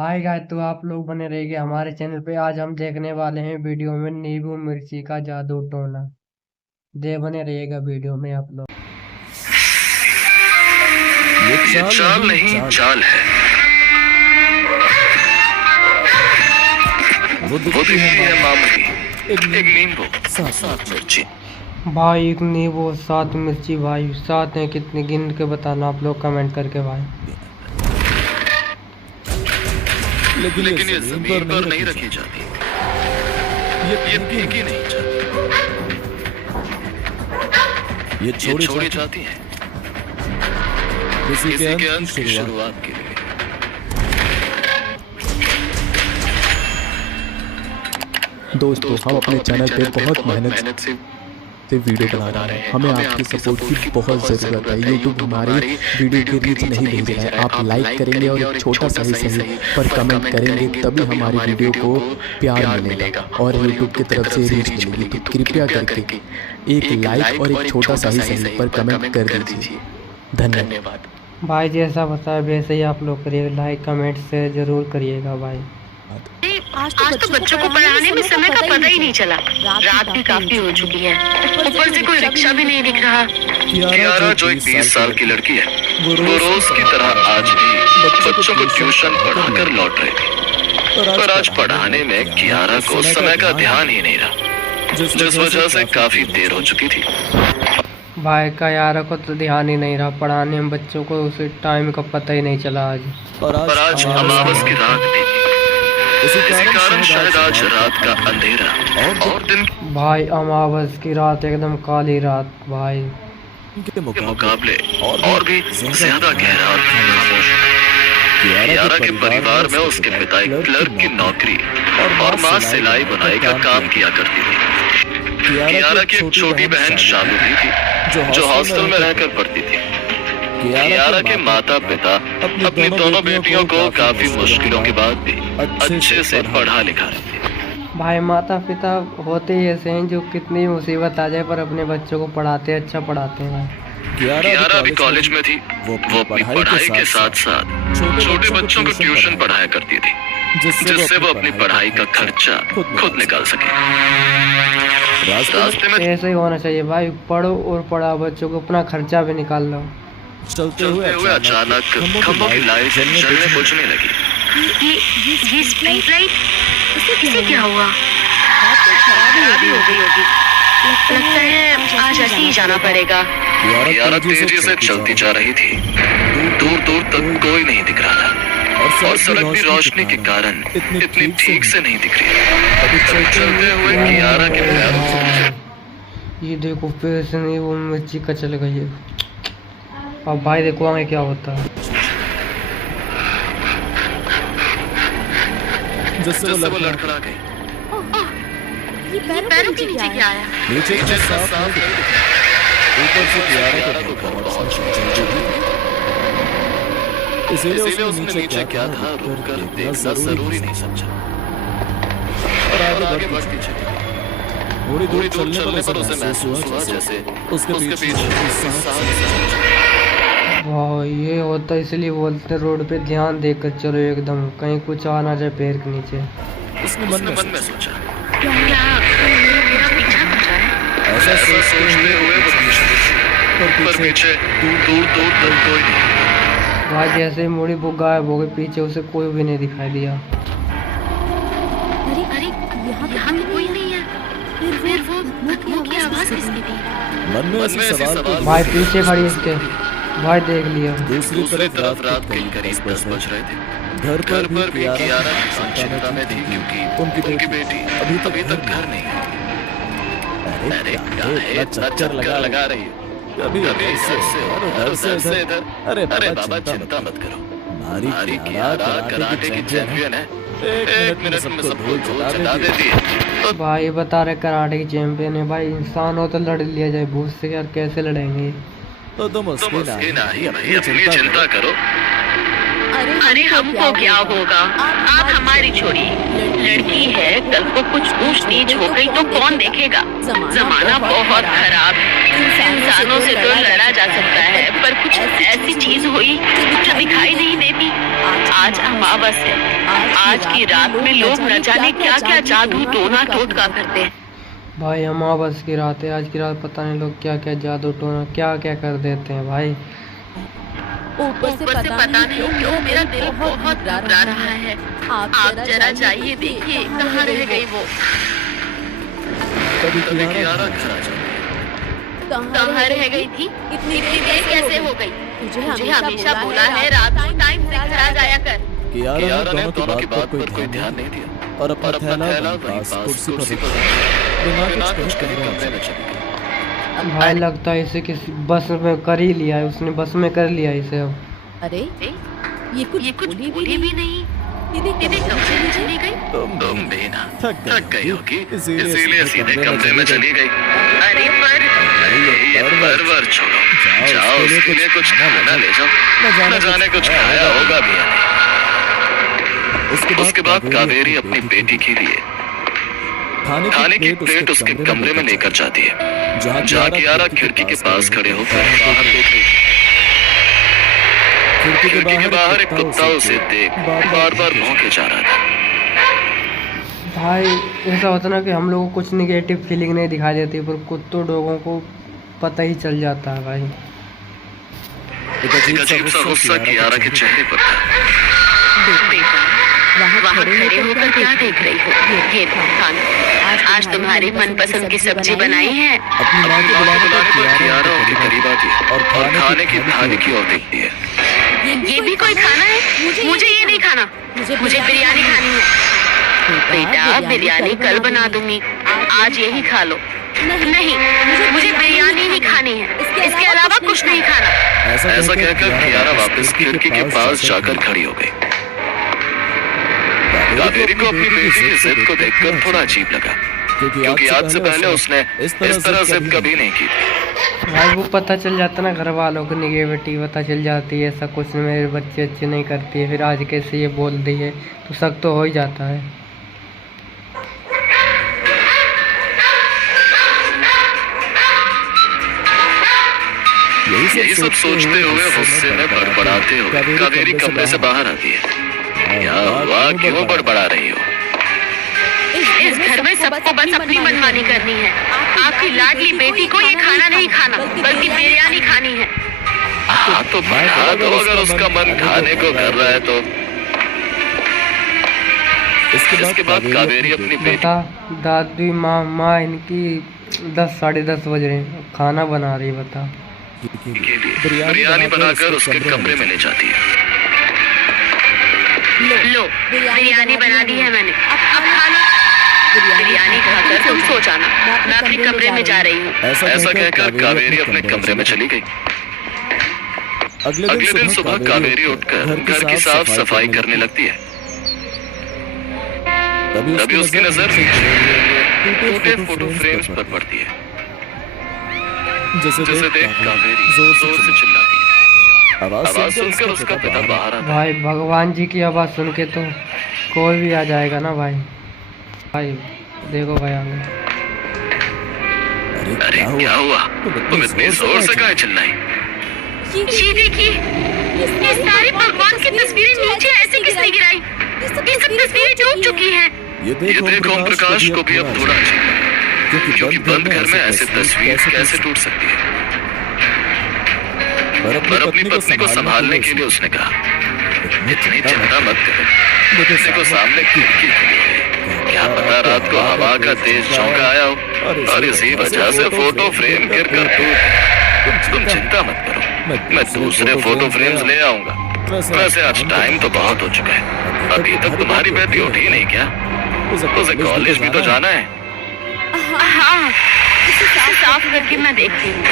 Hi guys, तो आप लोग बने रहिए हमारे चैनल पे। आज हम देखने वाले हैं वीडियो में नींबू मिर्ची का जादू टोना। बने रहिएगा वीडियो में आप लोग। ये चाल नहीं चाल है। वो दिखती है मामूली, एक नींबू सात मिर्ची। भाई एक नींबू 7 मिर्ची, भाई 7 हैं कितने गिन के बताना आप लोग कमेंट करके भाई। लेकिन ये जमीन पर नहीं रखी जाती, ये फेंकी नहीं जाती, ये छोड़ी जाती है किसी के अंत की शुरुआत के लिए। दोस्तों हम अपने चैनल पे बहुत मेहनत से वीडियो बना रहे हैं। हमें आपकी सपोर्ट की बहुत ज़रूरत है। यूट्यूब हमारी वीडियो की रीच नहीं भेज रहा है। आप लाइक करेंगे और एक छोटा सा ही सही पर कमेंट करेंगे, तभी हमारी वीडियो को प्यार मिलेगा और यूट्यूब की तरफ से रीच मिलेगी। तो कृपया करके एक लाइक और एक छोटा सा ही सही पर कमेंट कर दीजिए। धन्यवाद। भाई जैसा बताया वैसे ही आप लोग करिएगा, लाइक कमेंट से जरूर करिएगा भाई। आज तो बच्चों को पढ़ाने में समय का पता ही नहीं चला। रात भी काफी हो चुकी है, ऊपर से कोई रिक्शा भी नहीं दिख रहा। कियारा जो एक 20 साल की लड़की है, वो रोज की तरह आज भी बच्चों को ट्यूशन पढ़ाकर लौट रही थी। पर आज पढ़ाने में कियारा को समय का ध्यान ही नहीं रहा, जिस वजह से काफी देर हो चुकी थी। भाई का यार को तो ध्यान ही नहीं रहा पढ़ाने में, बच्चों को उसे टाइम का पता ही नहीं चला आज। पर आज अमावस की रात थी, इसी कारण शायद आज रात का अंधेरा और दिन भाई अमावस की रात एकदम काली रात भाई के मुकाबले और भी ज्यादा गहरा और खामोश। कियारा के परिवार में उसके पिता एक क्लर्क की नौकरी और माँ सिलाई बुनाई का काम किया करती थी। कियारा की एक छोटी बहन शालू भी थी, जो हॉस्टल में रहकर पढ़ती थी। कियारा के माता पिता अपनी दोनों बेटियों को काफी मुश्किलों के बाद भी अच्छे से पढ़ा लिखा रहे थे। भाई माता पिता होते ही ऐसे हैं जो कितनी मुसीबत आ जाए पर अपने बच्चों को पढ़ाते हैं, अच्छा पढ़ाते हैं भाई। कियारा भी कॉलेज में थी। वो अपनी पढ़ाई के साथ साथ छोटे बच्चों को ट्यूशन पढ़ाया करती थी, जिससे वो अपनी पढ़ाई का खर्चा खुद निकाल सके। रास्ते में ऐसे ही होना चाहिए भाई, पढ़ो और पढ़ाओ, बच्चों को अपना खर्चा भी निकाल लो। चलते हुए अचानक खंभों की लाइट जलने बुझने लगी। ये स्ट्रीट लाइट, इसे क्या हुआ? खराबी हो गई होगी। लगता है आज ऐसे ही जाना पड़ेगा। कियारा तेजी से चलती जा रही थी। दूर दूर तक कोई नहीं दिख रहा था और सड़क भी रोशनी के कारण इतनी ठीक से नहीं दिख रही। चलते हुए कियारा के पैर, ये देखो पैर से नहीं वो मिर्ची का चल गई है। अब भाई देखो आगे क्या होता है। जिससे वो लड़खड़ा गई। ये पैरों के नीचे क्या आया? नीचे साफ है, ऊपर से कियारा को इसीलिए उसने नीचे क्या था रुककर देखना जरूरी नहीं समझा और आगे बढ़ती चली। थोड़ी दूर चलने पर उसे महसूस हुआ जैसे उसके पीछे वाह, ये होता है इसलिए बोलते हैं रोड पे ध्यान देकर चलो एकदम, कहीं कुछ आ ना जाए पैर के नीचे। उसने मन में सोचा, क्या मेरा पीछा कर रहा है? ऐसा सोचते हुए वो पीछे दूर तक कोई नहीं। भाई जैसे ही मुड़ी वो गायब हो गई, पीछे उसे कोई भी नहीं दिखाई दिया। अरे यहाँ तो कोई नहीं है। फिर वो धक्कों की आवाज किसकी थी? मन में ऐसे सवाल भाई पीछे खड़ी इसके, भाई देख लिया। दूसरी तरफ रात के करीब 10 बज रहे थे। घर पर भी कियारा चिंता में थी क्योंकि उनकी बेटी अभी तक घर नहीं आई। अरे क्या चक्कर लगा रही है कभी से इधर। अरे बाबा चिंता मत करो, हमारी कियारा कराटे की चैंपियन है। एक मिनट में सबको चला देती है। भाई बता रहे कराटे की चैंपियन है। भाई इंसान हो तो लड़ लिया जाए, भूत से यार कैसे लड़ेंगे? तो तुम उसकी नहीं भाई, चिंता करो। अरे हमको क्या होगा, आप हमारी छोड़िए। लड़की है, कल को कुछ ऊंच नीच हो गई तो कौन देखेगा। जमाना बहुत खराब है। इंसानों से तो लड़ा जा सकता है, पर कुछ ऐसी चीज हुई जो दिखाई नहीं देती। आज अमावस है, आज की रात में लोग न जाने क्या क्या जादू टोना टोटका करते हैं। भाई अमावस की रात है, आज की रात पता नहीं लोग क्या क्या जादू टोना क्या क्या कर देते हैं भाई। ऊपर से पता नहीं क्यों मेरा दिल बहुत घबरा रहा है। आप जरा जाइए, देखिए कहाँ रह गई वो। कभी कियारा घर आ जाए। कहाँ रह गई थी, इतनी देर कैसे हो गई। मुझे हमेशा बोला है रात को टाइम से घर आ जाया कर। कियारा ने दोनों की बात पर कोई ध्यान नहीं दिया और अपना थैला वहीं पास कुर्सी पर बिना कुछ कहे कमरे में चली गई। भाई लगता है इसे किसी बस में कर ही लिया है, उसने बस में कर लिया इसे अब। अरे ये कुछ बोली भी नहीं। दीदी कमरे में चली गई। तुम भी ना थक गई होगी, इसीलिए सीधे कमरे में चली गई। अरे पर ये परवर छोड़ो, जाओ उसके लिए कुछ खाना ले जाओ, न जाने कुछ खाया होगा भी या नहीं। उसके बाद कावेरी अपनी बेटी के लिए खाने की प्लेट उसके कमरे में लेकर जाती है, जहाँ कियारा खिड़की के पास खड़े होकर बाहर देख रही। खिड़की के बाहर एक कुत्ता उसे देख बार बार भौंके जा रहा था। भाई ऐसा होता ना कि हम लोगों को कुछ निगेटिव फीलिंग नहीं दिखाई देती, पर कुत्तों लोगों को पता ही चल जाता है भाई। एक अजीब सा गुस्सा कियारा के चेहरे पर था। बेटा वहाँ खड़े होकर क्या देख रही हो। ये खाना, आज तुम्हारी मनपसंद की सब्जी बनाई है। अपनी माँ को बुलाने पर कियारा उनके करीब आती है और खाने की थाली की ओर देखती है। ये भी कोई खाना है? मुझे ये नहीं खाना, मुझे बिरयानी खानी है। बेटा बिरयानी कल बना दूंगी, आज यही खा लो। नहीं, मुझे बिरयानी ही खानी है, इसके अलावा कुछ नहीं खाना। ऐसा कहकर कियारा वापस खिड़की के पास जाकर खड़ी हो गई। कावेरी को अपनी बेटी की जिद को देखकर थोड़ा अजीब लगा, क्योंकि आज से पहले उसने इस तरह जिद कभी नहीं की थी। भाई वो पता चल जाता ना, घर वालों को निगेटिविटी पता चल जाती है, ऐसा कुछ मेरे बच्चे अच्छे नहीं करती है, फिर आज कैसे ये बोल दी है तो शक तो हो ही जाता है। यही सब सोचते हुए गुस्से में बड़बड़ाते हुए कावेरी कमरे से बाहर आती है। क्या हुआ, क्यों बड़बड़ा रही हो? इस घर में सबको बस अपनी मनमानी करनी है। आपकी लाडली बेटी को ये खाना नहीं खाना, बल्कि बिरयानी खानी है। हाँ तो बना दो, अगर उसका मन खाने को कर रहा है तो। इसके बाद कावेरी अपनी बेटी बता दादी माँ इनकी 10 साढ़े 10 बज रहे हैं, खाना बना रही। बता के लिए बिरयानी बनाकर उसके कमरे में ले जाती है। लो बिरयानी बना दी है मैंने, अब खा लो। बिरयानी खाकर तुम सो जाना, मैं अपने कमरे में जा रही हूँ। ऐसा कहकर कावेरी अपने कमरे में चली गई। अगले दिन सुबह कावेरी उठकर घर की साफ सफाई करने लगती है। तभी उसकी नजर टूटे फोटो फ्रेम्स पर पड़ती है, जिसे देख कावेरी जोर से चिल्लाती है। आवाज सुनकर उसका पिता बाहर आता है। भाई भगवान जी की आवाज़ सुन के तो कोई भी आ जाएगा ना भाई। भाई देखो भाई आ गए। अरे क्या हुआ, तुम इतनी जोर से काहे चिल्लाई? ये देखिए, ये सारी भगवान की तस्वीरें नीचे ऐसे किसने गिराई? ये सब तस्वीरें टूट चुकी हैं। ये देखो ओम प्रकाश को भी अब थोड़ा अजीब लगा, क्योंकि बंद घर में ऐसी तस्वीर कैसे टूट सकती है। पर अपनी पत्नी को संभालने के लिए उसने कहा, इतनी चिंता मत करो, देखो सामने खिड़की खुली है, क्या पता रात को हवा का तेज झोंका आया हो और इसी वजह से फोटो फ्रेम गिर कर टूट। तुम चिंता मत करो, मैं दूसरे फोटो फ्रेम्स ले आऊंगा। वैसे आज टाइम तो बहुत हो चुका है, अभी तक तुम्हारी बेटी उठी नहीं क्या? उसे कॉलेज भी तो जाना है। हाँ, इसे साफ करके मैं देखती हूँ।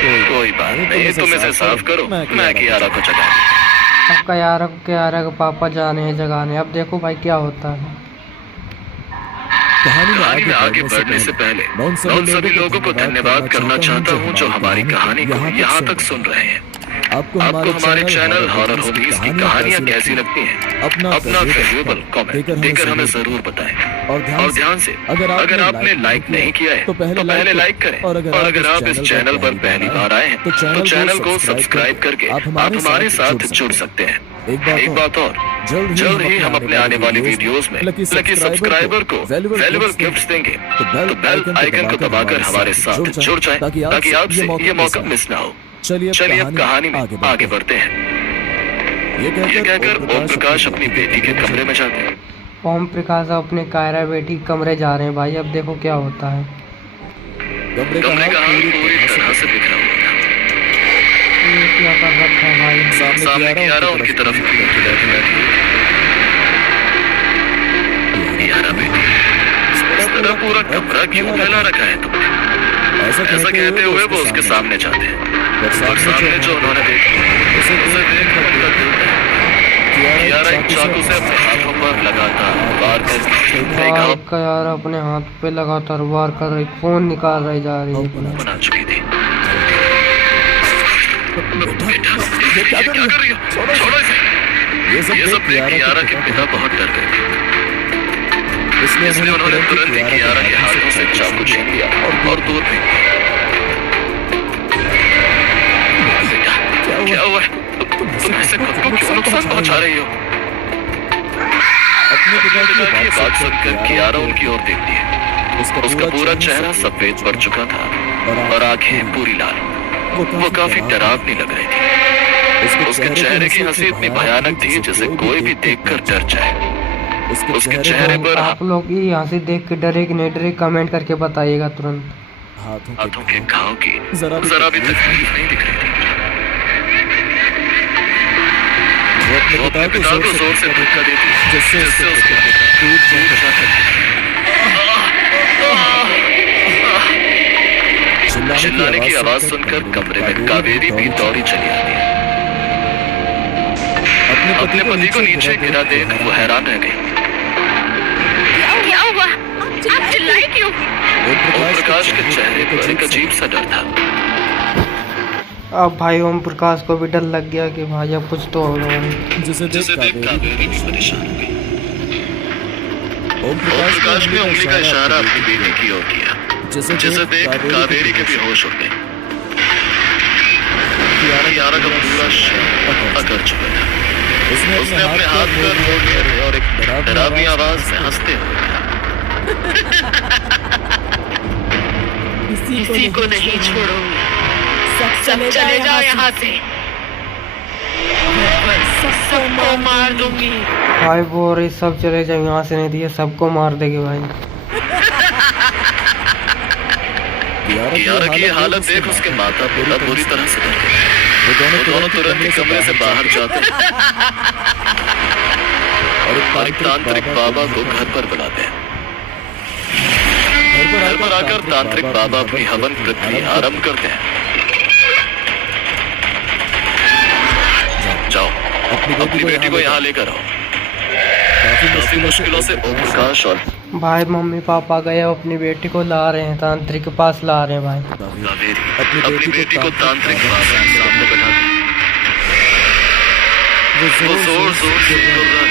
कोई बात नहीं, तुम इसे साफ करो, मैं कियारा को जगा दूं। अब कियारा को पापा जाने हैं जगाने। अब देखो भाई क्या होता है। कहानी में आगे बढ़ने से पहले मैं उन सभी लोगों को धन्यवाद करना चाहता हूं जो हमारी कहानी को यहाँ तक सुन रहे हैं। आपको हमारे चैनल हॉरर मूवीज की कहानियाँ कैसी लगती हैं? अपना वैल्यूएबल कमेंट देकर हमें जरूर बताएं। और ध्यान से अगर आपने लाइक नहीं किया है तो पहले लाइक करें। और अगर आप इस चैनल पर पहली बार आए हैं तो चैनल को सब्सक्राइब करके आप हमारे साथ जुड़ सकते हैं। एक बात और, जल्द ही हम अपने आने वाली वीडियोस में लकी सब्सक्राइबर को वैल्यूएबल गिफ्ट्स देंगे, तो बेल आइकन को दबाकर हमारे साथ जुड़ जाएं ताकि आपसे ये मौका मिस ना हो। चलिए अब कहानी में आगे बढ़ते हैं। ये कहकर ओम प्रकाश अपनी बेटी के कमरे में जाते हैं। ओम प्रकाश अपने कायरा बेटी के कमरे जा रहे हैं भाई। अब देखो क्या होता है। कमरे का हाल पूरी तरह से बिखरा हुआ था। ये क्या कर रखा है भाई। सामने कियारा उनकी तरफ बैठी। कियारा बेटी, इस तरह पूरा कमरा क्यों फैला रखा है तुमने? ऐसा कहते हुए वो उसके सामने जाते हैं और सामने जो उन्होंने देखा उसे देख कर दिल टूटता है। कियारा एक चाकू से अपने हाथों पर लगातार वार कर यार अपने हाथ पे लगातार वार कर रही, खून निकाल रही जा रही है। बना चुकी थी। बेटा, ये क्या कर रही हो? छोड़ो इसे। ये सब देख कियारा के पिता बहुत डर गए थे। इसलिए उन्होंने तुरंत ही कियारा के हाथों से चाकू छीन लिया और दूर फेंक दिया। बेटा, क्या हुआ? तुम ऐसे खुद को क्यों नुकसान पहुंचा रही हो? अपने पिता की बात सुनकर कियारा उनकी ओर देखती है। उसका पूरा चेहरा सफेद पड़ चुका था और आंखें पूरी लाल। वो काफी डरावनी लग रही थी। उसके चेहरे की हंसी इतनी भयानक थी जिसे कोई भी देखकर डर जाए। उसके चेहरे पर आप लोग ये हंसी देख के डरे कि नहीं डरे कमेंट करके बताइएगा तुरंत। हाथों के घाव की जरा भी तकलीफ नहीं दिख रही थी। वो अपने पिता को जोर से धक्का देती जिससे उसका दूर जाकर चिल्लाने की आवाज सुनकर कमरे में कावेरी भी दौड़ी चली आती है। अपने पति को नीचे गिरा देख वो हैरान रह गई। क्या हुआ? आप चिल्लाए क्यों? ओम प्रकाश के चेहरे पर एक अजीब सा डर था। अब भाई ओम प्रकाश को भी डर लग गया कि भाई अब कुछ तो होगा। जिसे देख कावेरी भी परेशान हो गई। ओम प्रकाश ने उंगली का इशारा अपनी बेटी की ओर किया, जिसे देख कावेरी के भी होश उड़ गए। कियारा का पूरा शरीर अकड़ चुका था। उसने अपने हाथ पर मोड़ लिए और एक डरावनी आवाज में हंसते हुए कहा, किसी को नहीं छोड़ूंगी। सब चले जाओ यहाँ से। सबको मार दूंगी। भाई वो और सब चले जाए यहाँ से, नहीं दिए सबको मार देगी भाई। कियारा की हालत देख उसके माता पिता पूरी तरह से डर गए। वो दोनों तुरंत ही कमरे से बाहर जाते हैं और एक तांत्रिक बाबा को घर पर बुलाते हैं। घर पर आकर तांत्रिक बाबा अपनी हवन प्रक्रिया आरंभ करते हैं। जाओ अपनी बेटी को यहाँ लेकर आओ। काफी मुश्किलों से ओम प्रकाश और भाई मम्मी पापा गए अपनी बेटी को ला रहे हैं, तांत्रिक के पास ला रहे हैं भाई। कावेरी अपनी बेटी को तांत्रिक बाबा के सामने बैठा दी। वो जोर से बोल रहा है,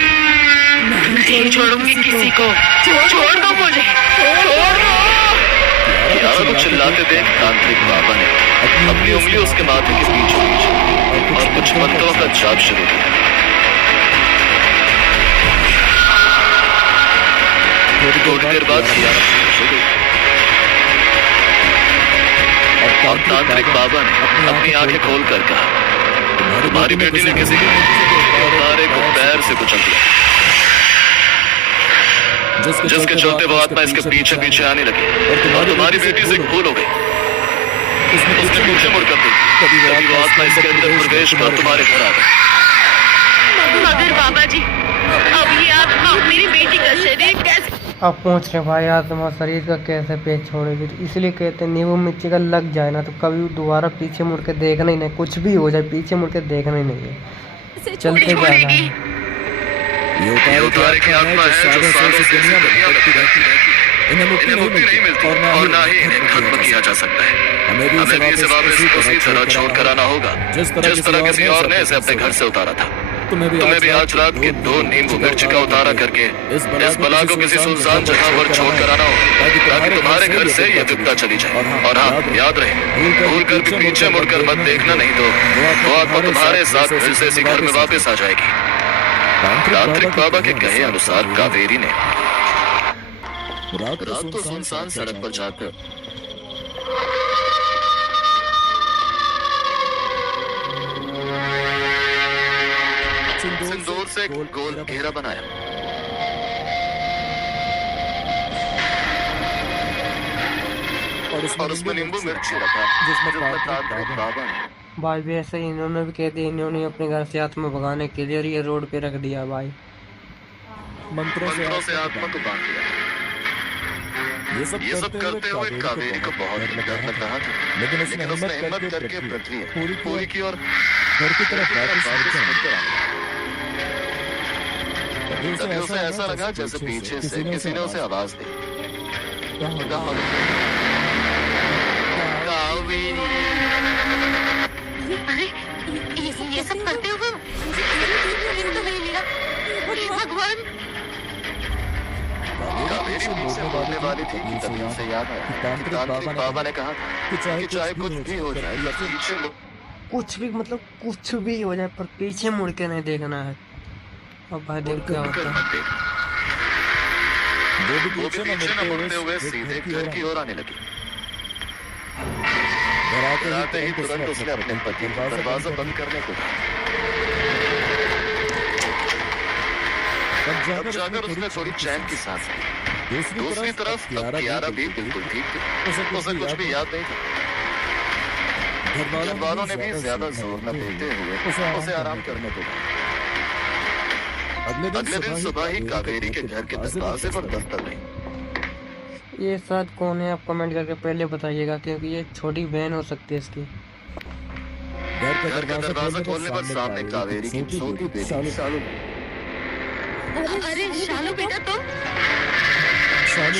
नहीं छोड़ूंगी किसी को। छोड़ दो मुझे, छोड़ दो। कियारा को चिल्लाते देख तांत्रिक बाबा ने अपनी उंगली उसके माथे के बीचों बीच और कुछ मंत्रों का जाप शुरू किया। थोड़ी देर बाद कियारा शुरू हुई और तांत्रिक बाबा ने अपनी आंखें खोल कर कहा, तुम्हारी बेटी ने किसी के तारे को पैर से कुचल दिया, जिसके चलते वो आत्मा इसके पीछे पीछे आने लगी और तुम्हारी बेटी से भूल हो गई। उसने पीछे मुड़कर देखी, तभी वो आत्मा इसके अंदर प्रवेश कर तुम्हारे घर आ गई। मगर बाबा जी, अब ये आत्मा मेरी बेटी का शरीर कैसे? अब पूछ रहे भाई आत्मा शरीर का कैसे पेट छोड़ेगी। इसलिए कहते हैं नींबू मिर्ची का लग जाए ना तो कभी दोबारा पीछे मुड़ के देखना ही नहीं, कुछ भी हो जाए पीछे मुड़ के देखना ही नहीं है, चलते जाना है। ये उतारे की आत्मा है जो सालों से दुनिया में भटकती रहती है। इन्हें मुक्ति नहीं मिलती और ना ही इन्हें खत्म किया जा सकता है। हमें भी इसे वापस उसी तरह छोड़ कर आना होगा जिस तरह किसी और ने इसे अपने घर से उतारा था। तुम्हें भी आज रात के 2 नींबू मिर्च का उतारा करके इस बला को किसी सुनसान जगह पर छोड़ कर आना होगा ताकि तुम्हारे घर से ये विपदा चली जाए। और हाँ, याद रहे, भूल कर भी पीछे मुड़कर मत देखना, नहीं तो वो आत्मा तुम्हारे साथ फिर से इसी घर में वापस आ जाएगी। तांत्रिक बाबा के कहे अनुसार कावेरी ने रात को सुनसान सड़क पर जाकर सिंदूर से गोल घेरा बनाया और उसमें नींबू मिर्च रखा जिसमें तांत्रिक बाबा ने। भाई भी ऐसे ही इन्होंने भी कह दिया, इन्होंने अपने घर से आत्मा भगाने के लिए और ये रोड पे रख दिया भाई। मंत्रों से आत्मा को बांध दिया। ये सब करते हुए कावेरी को बहुत डर लग रहा था, लेकिन उसने हिम्मत करके पृथ्वी पूरी की और घर की तरफ वापस तभी उसे ऐसा लगा जैसे पीछे से किसी ने उसे आवाज दी। अरे ये सब करते हुए तो नहीं मिला। भगवान, कावेरी मुझसे बोलने वाली थी कि तभी उसे याद आया तांत्रिक बाबा ने कहा कि चाहे कुछ भी हो जाए या पीछे कुछ भी मतलब कुछ भी हो जाए पर पीछे मुड़ के नहीं देखना है। अब भाई देख क्या होता है। वो भी पीछे न मुड़ते हुए सीधे घर की ओर आने लगी। डराते ही तुरंत उसने अपने पति का दरवाजा बंद करने को कहा। तब जाकर उसने थोड़ी चैन की सांस ली। दूसरी तरफ कियारा भी बिल्कुल ठीक थी, उसे कुछ भी याद नहीं था। घर वालों ने भी ज्यादा जोर न देते हुए उसे आराम करने को कहा। अगले दिन सुबह ही कावेरी के घर के दरवाजे पर दस्तक हुई। ये शायद कौन है, आप कमेंट करके पहले बताइएगा, क्योंकि ये छोटी बहन हो सकती है इसकी। घर का दरवाजा खोलने पर सामने कावेरी की छोटी बेटी शालू। अरे शालू बेटा, तुम?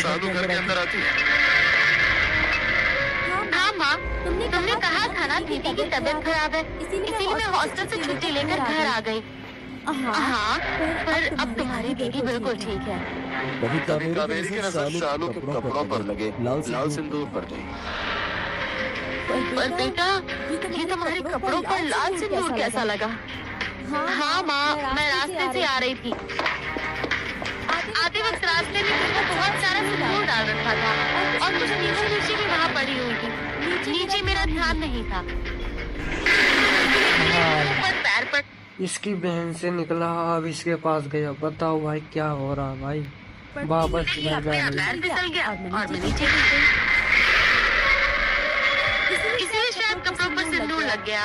शालू घर के अंदर आती है। हाँ माँ, तुमने कहा था ना दीदी की तबीयत खराब है, इसीलिए मैं हॉस्टल से छुट्टी लेकर घर आ गई। हाँ, पर अब तुम्हारी दीदी बिल्कुल ठीक है। तभी कावेरी की नजर शालू के कपड़ों पर लगे लाल सिंदूर पर गई। पर बेटा, ये तुम्हारे कपड़ों पर लाल सिंदूर कैसा लगा? हाँ माँ, मैं रास्ते से आ रही थी। आते वक्त रास्ते में तुमने बहुत सारा सिंदूर डाल रखा था और कुछ नीचे भी वहाँ पड़ी हुई थी। नीचे मेरा ध्यान नहीं था। ऊपर पैर पर इसकी बहन से निकला, अब इसके पास गया। बताओ भाई क्या हो रहा है भाई। वापस घर जा रही। पैर फिसल गया और मैं नीचे गिर गई। इसलिए शायद कपड़ों पर सिंदूर लग गया।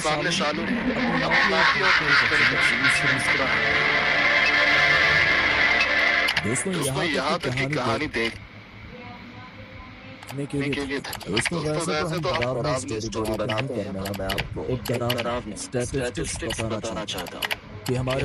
सामने शालू ने दोस्तों यहाँ तक की कहानी देखने के लिए दोस्तों वैसे तो हम डरावनी स्टोरी बनाते हैं, मैं आपको एक डरावनी स्टैटिस्टिक्स बताना चाहता हूँ कि हमारे